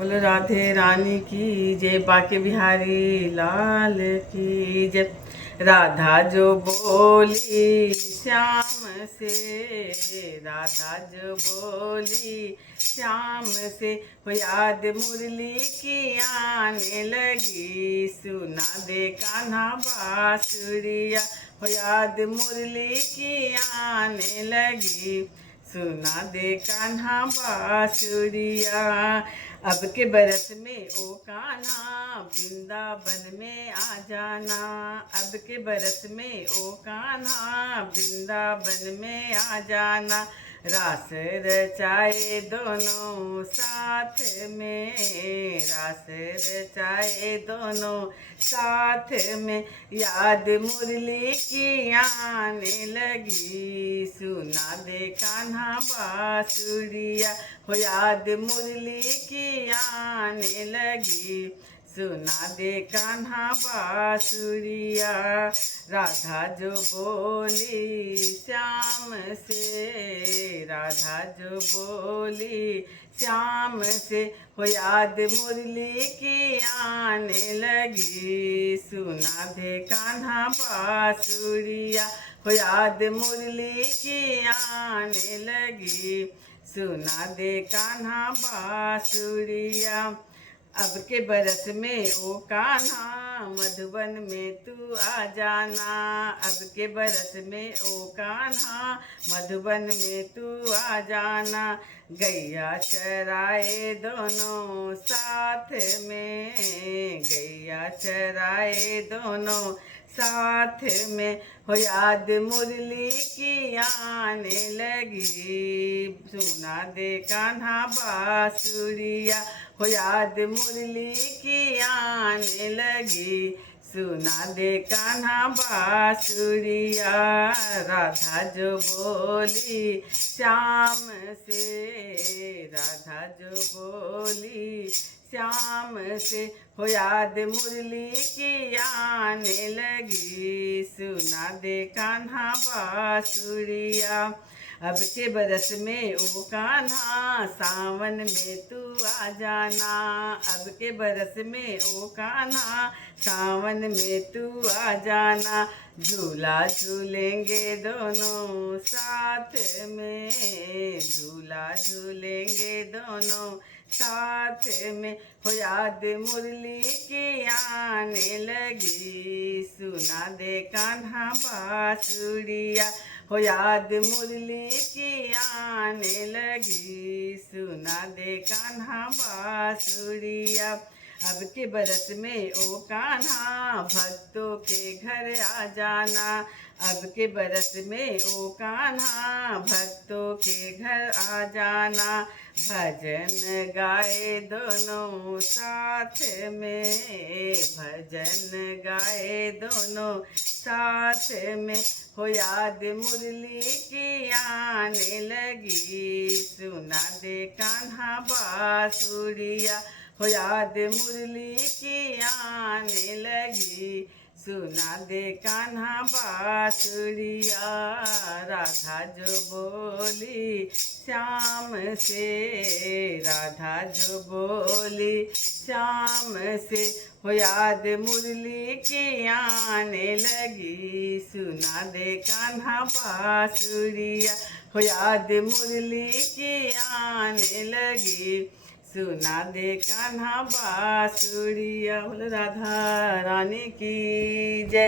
बोलो राधे रानी की जय, बाके बिहारी लाल की जय। राधा जो बोली श्याम से, राधा जो बोली श्याम से, हो याद मुरली की आने लगी, सुना दे कान्हा बांसुरिया, हो याद मुरली की आने लगी, सुना दे कान्हा बांसुरिया। अब के बरस में ओ कान्हा वृंदावन में आ जाना, अब के बरस में ओ कान्हा वृंदावन में आ जाना, रास रचाए दोनों साथ में, रास रचाए दोनों साथ में, याद मुरली की आने लगी, सुना दे कान्हा बांसुरिया, हो याद मुरली की आने लगी, सुना दे कान्हा बांसुरिया। राधा जो बोली श्याम से, राधा जो बोली श्याम से, हो याद मुरली की आने लगी, सुना दे कान्हा बांसुरिया, हो याद मुरली की आने लगी, सुना दे कान्हा बांसुरिया। अब के बरस में ओ कान्हा मधुबन में तू आ जाना, अब के बरस में ओ कान्हा मधुबन में तू आ जाना, गैया चराए दोनों साथ में, गैया चराए दोनों साथ में, हो याद मुरली की आने लगी, सुना दे कान्हा बांसुरिया, हो याद मुरली की आने लगी, सुना दे कान्हा बांसुरिया। राधा जो बोली श्याम से, राधा जो बोली श्याम से, हो याद मुरली की आने लगी, सुना दे कान्हा बांसुरिया। अब के बरस में ओ कान्हा सावन में तू आ जाना, अब के बरस में ओ कान्हा सावन में तू आ जाना, झूला झूलेंगे दोनों साथ में, झूला झूलेंगे दोनों साथ में, हो याद मुरली की आने लगी, सुना दे कान्हा बांसुरिया, हो याद मुरली की आने लगी, सुना दे कान्हा बांसुरिया। अब के बरस में ओ कान्हा भक्तों के घर आ जाना, अब के बरस में ओ कान्हा भक्तों के घर आ जाना, भजन गाए दोनों साथ में, भजन गाए दोनों साथ में, हो याद मुरली की आने लगी, सुना दे कान्हा बांसुरिया, हो याद मुरली की आने लगी, सुना दे कान्हा बांसुरिया। राधा जो बोली श्याम से, राधा जो बोली श्याम से, हो याद मुरली की आने लगी, सुना दे कान्हा बांसुरिया, हो याद मुरली की आने लगी, सुना दे कान्हा बांसुरिया। बोलो राधा रानी की जय।